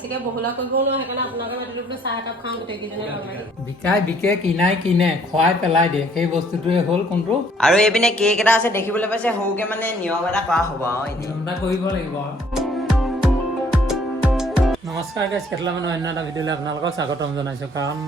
বেছিকৈ বহুলা কৰিবও নোৱাৰোঁ সেইকাৰণে আপোনালোকে মাতিলোঁ বোলে চাহ একাপ খাওঁ গোটেইকেইজনে বিকাই বিকে কিনাই কিনে খুৱাই পেলাই দিয়ে সেই বস্তুটোৱে হ'ল কোনটো আৰু এইপিনে কেক এটা আছে দেখিবলৈ পাইছে সৰুকে মানে নিয়ম এটা কৰা হ'ব আৰু নিয়ম এটা কৰিব লাগিব নমস্কাৰ গাইজ কেটলা মানুহ অন্য এটা ভিডিঅ'লৈ আপোনালোকক স্বাগতম জনাইছোঁ কাৰণ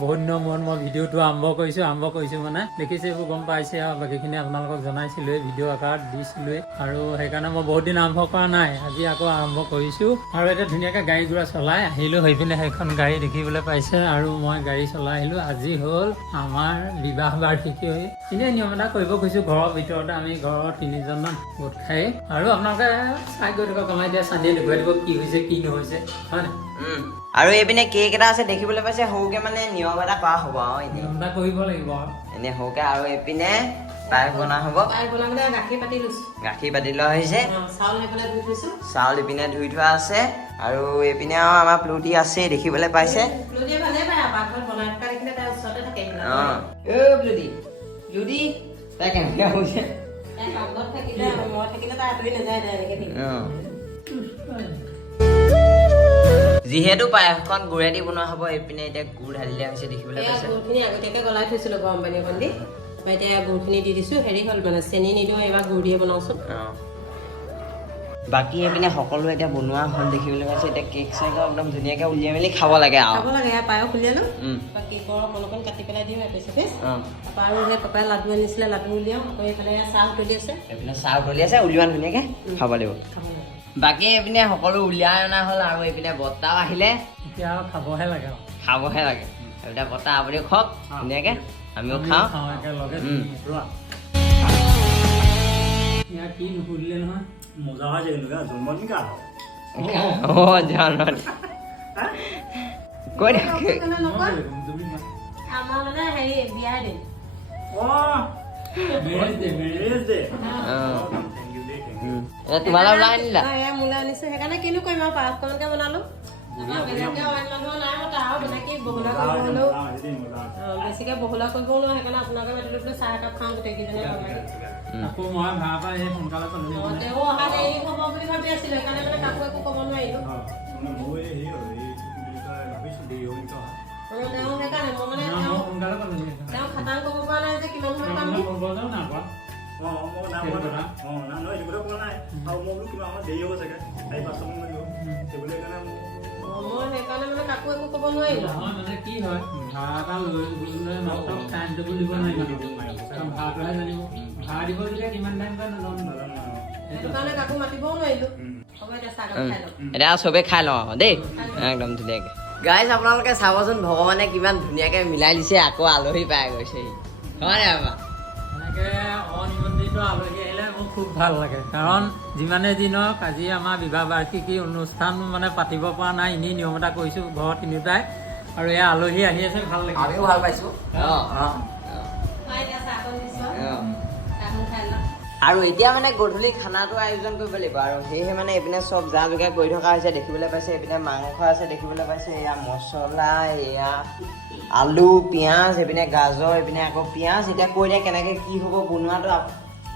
বহুত দিনৰ মূৰত মই ভিডিঅ'টো আৰম্ভ কৰিছোঁ মানে দেখিছে এইবোৰ গম পাইছে আৰু বাকীখিনি আপোনালোকক জনাইছিলোঁৱে ভিডিঅ' আকাৰত দিছিলোঁৱে আৰু সেইকাৰণে মই বহুত দিন আৰম্ভ কৰা নাই আজি আকৌ আৰম্ভ কৰিছোঁ আৰু এতিয়া ধুনীয়াকৈ গাড়ী ঘোঁৰা চলাই আহিলোঁ হৈ পিনে সেইখন গাড়ী দেখিবলৈ পাইছে আৰু মই গাড়ী চলাই আহিলোঁ আজি হ'ল আমাৰ বিবাহ বাৰ্ষিকী হৈ এনেই নিয়ম এটা কৰিব খুজিছোঁ ঘৰৰ ভিতৰতে আমি ঘৰৰ 3জনমান গোট খাই আৰু আপোনালোকে চাই গৈ থকা কমাই দিয়া চানিয়ে দেখুৱাই দিব কি হৈছে কি নহৈছে হয় নাই আৰু এইপিনে কেক এটা আছে দেখিবলৈ পাইছে সৰুকে মানে নিয়ম এটা কৰা হ'ব আৰু নিয়ম এটা কৰিব লাগিব আৰু এনে সৰুকে আৰু এইপিনে পায়স বনোৱা হ'ব পায়স বনাবলৈ গাখীৰ পাতি লৈছোঁ গাখীৰ পাতি লোৱা হৈছে চাউল এইফালে ধুই থৈছোঁ চাউল ইপিনে ধুই থোৱা আছে আৰু এইপিনে আৰু আমাৰ প্লুটি আছেই দেখিবলৈ পাইছে প্লুটিয়ে ভালেই পায় পাকঘৰত বনাই থকা দেখিলে তাই ওচৰতে থাকে প্লুটি তাই কেনেকৈ হৈছে তাই পাকঘৰত থাকিলে মই থাকিলে তাই আঁতৰি নাযায় তাই এনেকৈ থাকিলে যিহেতু পায়সখন গুড়েদি বনোৱা হ'ব এইপিনে এতিয়া গুড় ঢালি দিয়া হৈছে দেখিবলৈ পাইছে গুড়খিনি আগতীয়াকৈ গলাই থৈছিলোঁ গৰম পানী অকণ দি এতিয়া গুড়খিনি দি দিছোঁ হেৰি হ'ল মানে চেনি নিদিওঁ এইবাৰ গুড় দিয়ে বনাওঁচোন বাকী এইপিনে সকলো এতিয়া বনোৱা হ'ল দেখিবলৈ পাইছে এতিয়া কেক চেক একদম ধুনীয়াকৈ উলিয়াই মেলি খাব লাগে আৰু খাব লাগে পায়স উলিয়ালোঁ কেকৰ অকণ অকণ কাটি পেলাই দিওঁ এপিচ এপিচ তাৰপৰা আৰু সেই পাপাই লাডু আনিছিলে লাডু উলিয়াওঁ আকৌ এইফালে চাহ উতলি আছে এইপিনে চাহ উতলি আছে উলিওৱা ধুনীয়াকৈ খাব লাগিব বাকী এইপিনে সকলো উলিয়াই অনা হ'ল আৰু এইপিনে বৰ্তাও আহিলে এতিয়া আৰু খাবহে লাগে এইপিনে বৰ্তা আপুনি খাওক ধুনীয়াকৈ আমিও খাওঁ একেলগে কি নুসুধিলে নহয় মজা হয় কিন্তু জন্মদিন কাৰ জন্মদিন কৈ আমাৰ মানে হেৰি বিয়াৰ দিন তোমালৈ ওলাই আনিলা মোলৈ আনিছোঁ সেইকাৰণে কিনো কৰিম আৰু পায়সকণকে বনালোঁ বেলেগকৈ অইন মানুহ নাই মতা আৰু বেলেগকৈ বহুলা কৰিব হ'লেও বেছিকৈ বহুলা কৰিবও নোৱাৰোঁ সেইকাৰণে আপোনালোকে মাতিলোঁ বোলে চাহ একাপ খাওঁ গোটেইকেইজনে আকৌ মই ভাড়া পৰা সেই সোনকালে তেওঁ অহা দেৰি হ'ব বুলি ভাবি আছিলোঁ সেইকাৰণে মানে কাকো একো ক'ব নোৱাৰিলোঁ তেওঁ সেইকাৰণে মই মানে তেওঁ খাটাং ক'ব পৰা নাই যে কিমান সময় পাম মই সেইকাৰণে মানে কাকো একো ক'ব নোৱাৰিলোঁ মানে কি হয় ভাড়া এটা লৈ টাইম টেবুল দিব নোৱাৰি ভাড়াটোহে জানিব ভাড়া দিব দিলে কিমান টাইম পায় নাজানো সেইটো কাৰণে কাকো মাতিবও নোৱাৰিলোঁ হ'ব এতিয়া চাহ খাই লওঁ এতিয়া চবেই খাই লওঁ আকৌ দেই একদম ধুনীয়াকৈ গাইজ আপোনালোকে চাবচোন ভগৱানে কিমান ধুনীয়াকৈ মিলাই দিছে আকৌ আলহী পাই গৈছে হয় নাই আমাৰ এনেকৈ অনিমন্ত্ৰিত আলহী আহিলে মোৰ খুব ভাল লাগে কাৰণ যিমানে যি নহওক আজি আমাৰ বিবাহ বাৰ্ষিকী অনুষ্ঠান মানে পাতিব পৰা নাই এনেই নিয়ম এটা কৰিছোঁ ঘৰৰ তিনিওটাই আৰু এয়া আলহী আহি আছে ভাল লাগে আমিও ভাল পাইছোঁ আৰু এতিয়া মানে গধূলি খানাটো আয়োজন কৰিব লাগিব আৰু সেয়েহে মানে এইপিনে চব যা যোগাৰ কৰি থকা হৈছে দেখিবলৈ পাইছে এইপিনে মাংস আছে দেখিবলৈ পাইছে এয়া মছলা এয়া আলু পিঁয়াজ এইপিনে গাজৰ এইপিনে আকৌ পিঁয়াজ এতিয়া কৈ দিয়ে কেনেকৈ কি হ'ব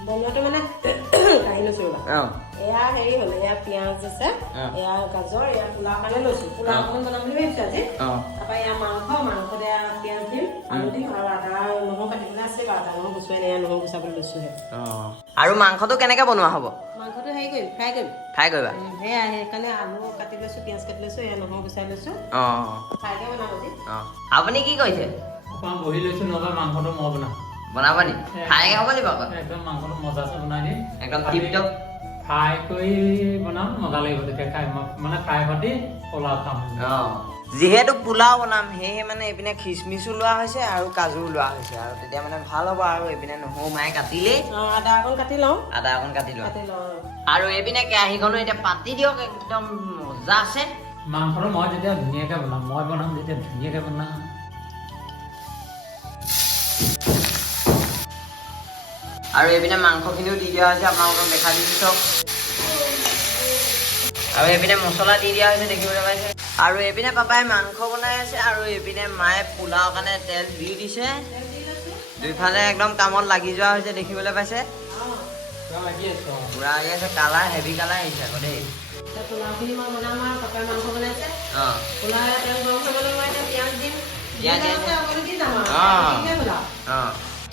বনোৱাটো মানে কাঢ়ি লৈছোঁ এয়া হেৰি হ'ল এয়া পিঁয়াজ আছে এয়া গাজৰ এয়া পোলাও কাৰণে লৈছোঁ পোলাও অকণমান বনাম বুলি ভাবিছোঁ আজি তাৰপৰা এয়া মাংসত এয়া পিঁয়াজ দিম আলু দিম আৰু আদা নহৰু কাটিবলৈ আছে বাৰু আদা নহৰু গুচুৱাই নাই নহৰু গুচাবলৈ লৈছোঁহে আৰু মাংসটো কেনেকৈ বনোৱা হ'ব মাংসটো হেৰি কৰিম ফ্ৰাই কৰিবা সেয়া সেইকাৰণে আলু কাটি লৈছোঁ পিঁয়াজ কাটি লৈছোঁ এয়া নহৰু গুচাই লৈছোঁ ফ্ৰাইকৈ বনাম আজি আপুনি কি কৰিছে বহি লৈছোঁ নহ'লে মাংসটো মই বনাম বনাব নি ফ্ৰাইকৈ হ'ব লাগিব আকৌ একদম মাংসটো মজাছে বনাই দিম একদম টিপ টপ ফ্ৰাই কৰি বনাম মজা লাগিব তেতিয়া খাই মানে ফ্ৰাই সৈতে পোলাও খাম যিহেতু পোলাও বনাম সেয়েহে মানে এইপিনে খিচমিচো লোৱা হৈছে আৰু কাজু লোৱা হৈছে আৰু তেতিয়া মানে ভাল হ'ব আৰু এইপিনে নহৰু মায়ে কাটিলেই আদা অকণ কাটি লওঁ আৰু এইপিনে কেৰাহীখনো এতিয়া পাতি দিয়ক একদম মজা আছে মাংসটো মই যেতিয়া ধুনীয়াকৈ বনাম মই বনাম যেতিয়া ধুনীয়াকৈ বনাম আৰু এইপিনে মাংসখিনিও দি দিয়া হৈছে আপোনালোকক দেখা দিছোঁ চব আৰু এইপিনে মছলা দি দিয়া হৈছে দেখিবলৈ পাইছে আৰু এইপিনে পাপাই মাংস বনাই আছে আৰু এইপিনে মায়ে পোলাও কাৰণে তেল দি দিছে দুইফালে একদম কামত লাগি যোৱা হৈছে দেখিবলৈ পাইছে পুৰা লাগি আছে কালাৰ হেভি কালাৰ আহিছে আকৌ দেই পোলাওখিনি মই বনাম আৰু পাপাই মাংস বনাইছে পোলাও তেল গৰম হ'বলৈ মই এতিয়া পিঁয়াজ দিম পিঁয়াজ দি যাম অঁ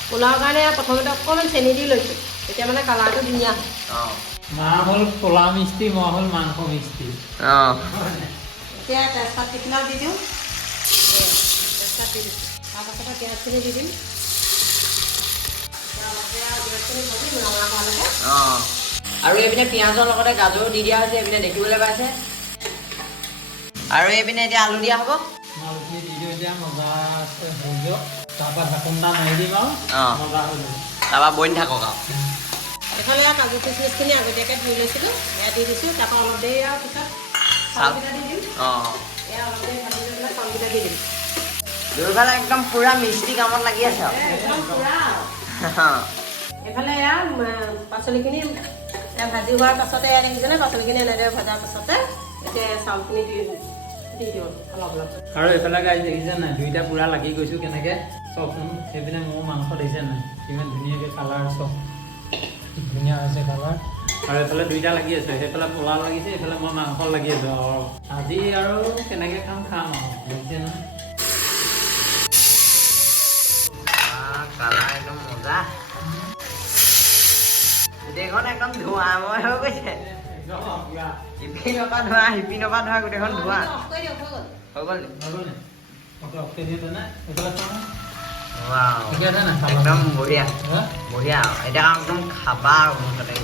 পোলাও কাৰণে প্ৰথমতে অকণমান চেনি দি লৈছোঁ তেতিয়া মানে কালাৰটো ধুনীয়া হয় অঁ মা হ'ল পোলাও মিস্ত্ৰী মই হ'ল মাংস মিস্ত্ৰী অঁ এতিয়া তেজপাত কেইখিলাও দি দিওঁ তেজপাত দি দিছোঁ তাৰপাছতে পিঁয়াজখিনি দি দিম অঁ আৰু এইপিনে পিঁয়াজৰ লগতে গাজৰো দি দিয়া হৈছে এইপিনে দেখিবলৈ পাইছে আৰু এইপিনে এতিয়া আলু দিয়া হ'ব মালখিনি দি দিওঁ এতিয়া মজা আছে হৈ যাওক তাৰপৰা ঢাকোনটা মাৰি দিম আৰু মজা হৈ যাব তাৰপৰা বনি থাকক আৰু এইফালে কাজু কিচমিচখিনি আগতীয়াকৈ ধুই লৈছিলোঁ এয়া দি দিছোঁ তাৰপৰা অলপ দেৰি আৰু পিছত চাউলকেইটা দি দিম অঁ এয়া অলপ দেৰি ভাজি লৈ পেলাই চাউলকেইটা দি দিম দুয়োফালে একদম পুৰা মিস্ত্ৰী কামত লাগি আছে আৰু একদম পুৰা এইফালে এয়া পাচলিখিনি ভাজি হোৱাৰ পাছতে এয়া দেখিছেনে পাচলিখিনি এনেদৰে ভজাৰ পাছতে এতিয়া চাউলখিনি দি দিওঁ অলপ অলপ আৰু এইফালে গাইজ দেখিছে নাই দুইটা পুৰা লাগি গৈছোঁ কেনেকৈ চবচোন সেইপিনে মোৰ মাংস দেখিছে নাই কিমান ধুনীয়াকৈ কালাৰ চব ধুনীয়া হৈছে কালাৰ আৰু এইফালে দুইটা লাগি আছে সেইফালে পোলাও লাগিছে এইফালে মই মাংস লাগি আছোঁ আৰু আজি আৰু কেনেকৈ খাম আৰু দেখিছে নহয় কালাৰ একদম মজা গোটেইখন একদম ধোঁৱাময় হৈ গৈছে ইপিনৰ পৰা ধোঁৱা সিপিনৰ পৰা ধোঁৱা গোটেইখন ধোঁৱা হৈ গ'ল একদম বঢ়িয়া বঢ়িয়া এতিয়া একদম খাবা আৰু মুঠতে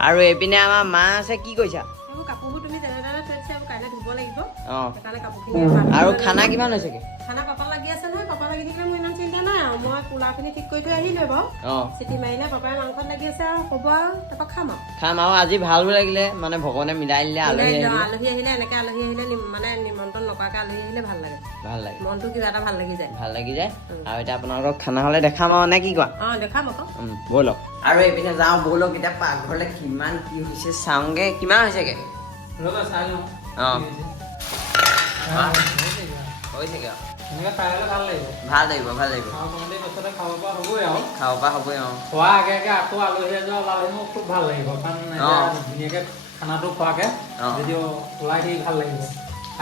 আৰু এইপিনে আমাৰ মা আছে কি কৈছা কাপোৰবোৰ তুমি যেনেদৰে থৈছা কাইলৈ ধুব লাগিব অঁ সেইকাৰণে কাপোৰখিনি আৰু খানা কিমান হৈছেগে খানা পাপা লাগি আছে নহয় পাপা লাগি থাকিলে মোৰ ইমান চিন্তা নাই আৰু মই পোলাওখিনি ঠিক কৰি থৈ আহিলোৱে বাৰু অঁ চিটি মাৰিলে পাপাই মাংসত লাগি আছে আৰু হ'ব আৰু তাৰপৰা খাম আৰু আজি ভালো লাগিলে মানে ভগৱানে মিলাই দিলে আলহী আহিলে এনেকৈ আলহী আহিলে মানে নিমন্ত্ৰণ নকৰাকৈ আলহী আহিলে ভাল লাগে মনটো কিবা এটা ভাল লাগি যায় আৰু এতিয়া আপোনালোকক খানা হ'লে দেখাম আৰু নে কি কোৱা অঁ দেখাম আকৌ ব'লক আৰু এইপিনে যাওঁ ব'লক এতিয়া পাকঘৰলৈ কিমান কি হৈছে চাওঁগে কিমান হৈছেগে ৰ'বা চাই লওঁ অঁ হৈছেগে আৰু এনেকৈ খাই হ'লে ভাল লাগিব ভাল লাগিব আৰু তোমালোকে পাছতে খাব পৰা হ'বই আৰু খাব পৰা হ'বই অঁ খোৱা আগে আকৌ আলহী এযোৰ ওলালে মোৰ খুব ভাল লাগিব কাৰণ ধুনীয়াকৈ খানাটো খোৱাকৈ যদিও ওলাই দি ভাল লাগিব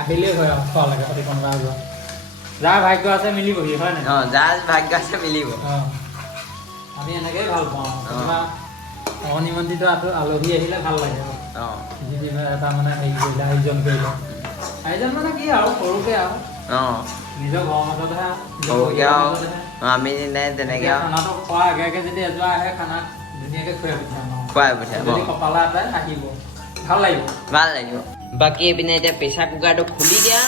আহিলেই হয় আৰু খোৱালৈকে প্ৰতি কোনোবা যোৱা যাৰ ভাগ্য আছে মিলিবহি হয় নাই যাৰ ভাগ্য আছে মিলিব আমি এনেকৈয়ে ভাল পাওঁ কিবা অনিমন্ত্ৰিত আলহী আহিলে ভাল লাগে যদি এটা মানে হেৰি কৰিলে আয়োজন কৰিলে আয়োজন মানে কি আৰু সৰুকৈ আৰু নিজৰ ঘৰৰ মাজতহে আমি তেনেকৈ খানাটো খোৱা আগে আগে যদি এযোৰা আহে খানাত ধুনীয়াকৈ খুৱাই পঠিয়াম যদি কপালা এটাই আহিব ভাল লাগিব বাকী এইপিনে এতিয়া প্ৰেছাৰ কুকাৰটো খুলি দিয়া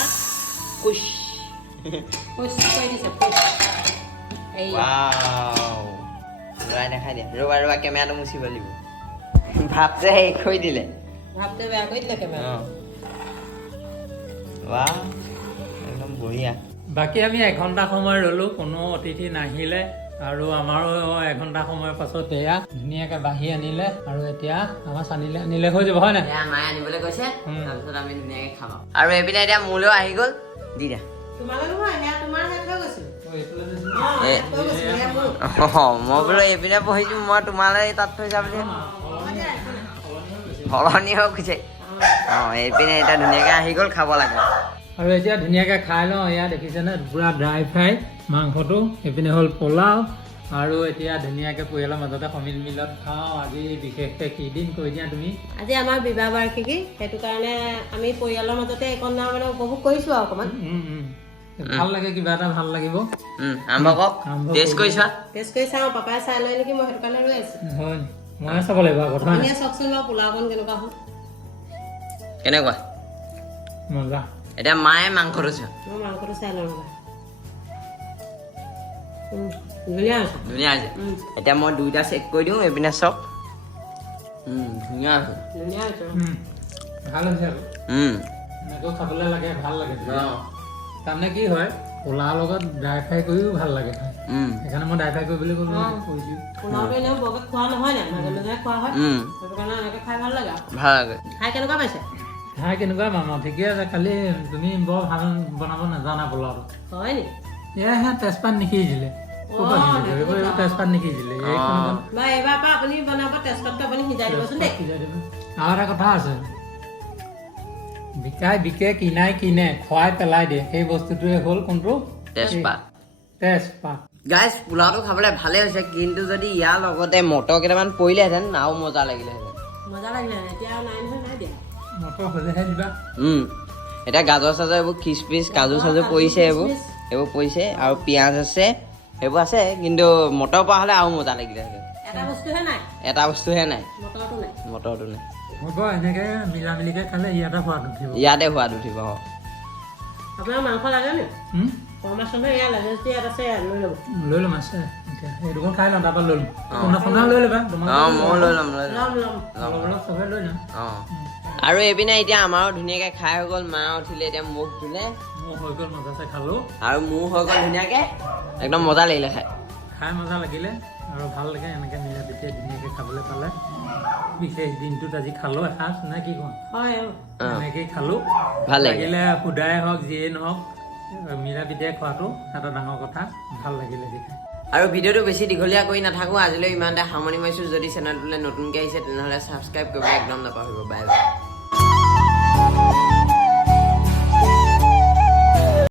দেখাই দিয়া ৰবা কেমেৰাটো মুচিব লাগিব ভাপটো হেৰি কৰি দিলে একদম বঢ়িয়া বাকী আমি এঘণ্টা সময় ৰ'লোঁ কোনো অতিথি নাহিলে আৰু আমাৰো এঘণ্টা সময়ৰ পাছত এয়া ধুনীয়াকৈ বাঢ়ি আনিলে আৰু এতিয়া আমাৰ চানিলে আনিলে হৈ যাব হয় নাই মায়ে আনিবলৈ কৈছে তাৰপিছত আমি ধুনীয়াকৈ খাম আৰু এইপিনে এতিয়া মোলৈও আহি গ'ল দি দিয়া মই বোলো এইপিনে পঢ়িছো মই তোমালৈ তাত থৈছা বুলি সলনি হৈ গৈছে এইপিনে এতিয়া ধুনীয়াকৈ আহি গ'ল খাব লাগে আৰু এতিয়া ধুনীয়াকৈ খাই লওঁ এয়া দেখিছেনে পূৰা ড্ৰাই ফ্ৰাই মাংসটো এইপিনে হ'ল পোলাও আৰু এতিয়া ধুনীয়াকৈ পৰিয়ালৰ মাজতে সমিল মিলত খাওঁ আজি বিশেষকৈ কি দিন কৈ দিয়া তুমি আজি আমাৰ বিবাহ বাৰ্ষিকী সেইটো কাৰণে আমি পৰিয়ালৰ মাজতে এইকণ মানে উপভোগ কৰিছোঁ আৰু অকণমান ভাল লাগে কিবা এটা ভাল লাগিব টেষ্ট কৰি চাওঁ পাপাই চাই লয় নেকি মই সেইটো কাৰণে ৰৈ আছোঁ হয় ময়ে চাব লাগিব কথা চাওকচোন বাৰু পোলাওকণ কেনেকুৱা হ'ল কেনেকুৱা মজা এতিয়া মায়ে মাংসটো চোৱা মই মাংসটো চাই লওঁ ধুনীয়া হৈছে এতিয়া মই দুইটা চেক কৰি দিওঁ এইপিনে চব ধুনীয়া হৈছে ভাল হৈছে আৰু এনেকৈ খাবলৈ লাগে ভাল লাগে তাৰমানে কি হয় পোলাওৰ লগত ড্ৰাই ফ্ৰাই কৰিও ভাল লাগে খাই সেইকাৰণে মই ড্ৰাই ফ্ৰাই কৰিবলৈ কৈছোঁ পোলাওটো এনেও বৰকৈ খোৱা নহয় নাই মাজে মাজে খোৱা হয় সেইটো কাৰণে এনেকৈ খাই ভাল লাগে খাই কেনেকুৱা পাইছে খাই কেনেকুৱা মামা ঠিকে আছে খালি তুমি বৰ ভাল বনাব নাজানা পোলাওটো হয় নি এয়া তেজপাত নিসিজিলে তেজপাত নিসিজিলে এইবাৰ পৰা আপুনি বনাব তেজপাতটো আপুনি সিজাই দিবচোন দেই সিজাই দিব আৰু এটা কথা আছে বিকাই বিকে কিনাই কিনে খুৱাই পেলাই দিয়ে সেই বস্তুটোৱে হ'ল কোনটো তেজপাত তেজপাত গাইজ পোলাওটো খাবলৈ ভালে হৈছে কিন্তু যদি ইয়াৰ লগতে মটৰ কেইটামান পৰিলেহেঁতেন আৰু মজা লাগিলেহেঁতেন মজা লাগিলে এতিয়া নাই নহয় নাই দিয়া মটৰ হ'লেহে দিবা এতিয়া গাজৰ চাজৰ এইবোৰ খিচপিচ কাজু চাজু পৰিছে এইবোৰ পৰিছে আৰু পিঁয়াজ আছে সেইবোৰ আছে কিন্তু মটৰ পৰা হ'লে আৰু মজা লাগিলেহেঁতেন এটা বস্তুহে নাই মটৰটো নাই হ'ব এনেকৈ মিলা মিলিকৈ খালে ইয়াতে সোৱাদ উঠিব ইয়াতে সোৱাদ উঠিব আপোনাৰ মাংস লাগে নে মাছ ইয়াত লাগে যদি ইয়াত আছে লৈ ল'ম আছে এতিয়া এই দুখন খাই ল'ম তাৰপৰা লৈ ল'ম সোণা লৈ ল'বা ময়ো লৈ ল'ম অলপ চবে লৈ ল'ম আৰু এইপিনে এতিয়া আমাৰো ধুনীয়াকৈ খাই হৈ গ'ল মা উঠিলে এতিয়া মুখ ধুলে মোৰ হৈ গ'ল মজাছে খালোঁ আৰু মোৰ হৈ গ'ল ধুনীয়াকৈ একদম মজা লাগিলে খাই মজা লাগিলে আৰু ভাল লাগে এনেকৈ মিলা প্ৰীতিৰে ধুনীয়াকৈ খাবলৈ পালে বিশেষ দিনটোত আজি খালোঁ এসাঁজ নে কি কওঁ এনেকেই খালোঁ ভাল লাগিলে সুদাই হওক যিয়েই নহওক মিলা প্ৰীতিৰে খোৱাটো এটা ডাঙৰ কথা ভাল লাগিলে আজি খাই আৰু ভিডিঅ'টো বেছি দীঘলীয়া কৰি নাথাকোঁ আজিলৈ ইমানতে সামৰণি মাৰিছোঁ যদি চেনেলটোলৈ নতুনকৈ আহিছে তেনেহ'লে ছাবস্ক্ৰাইব কৰিব একদম নাপাহৰিব বাই বাই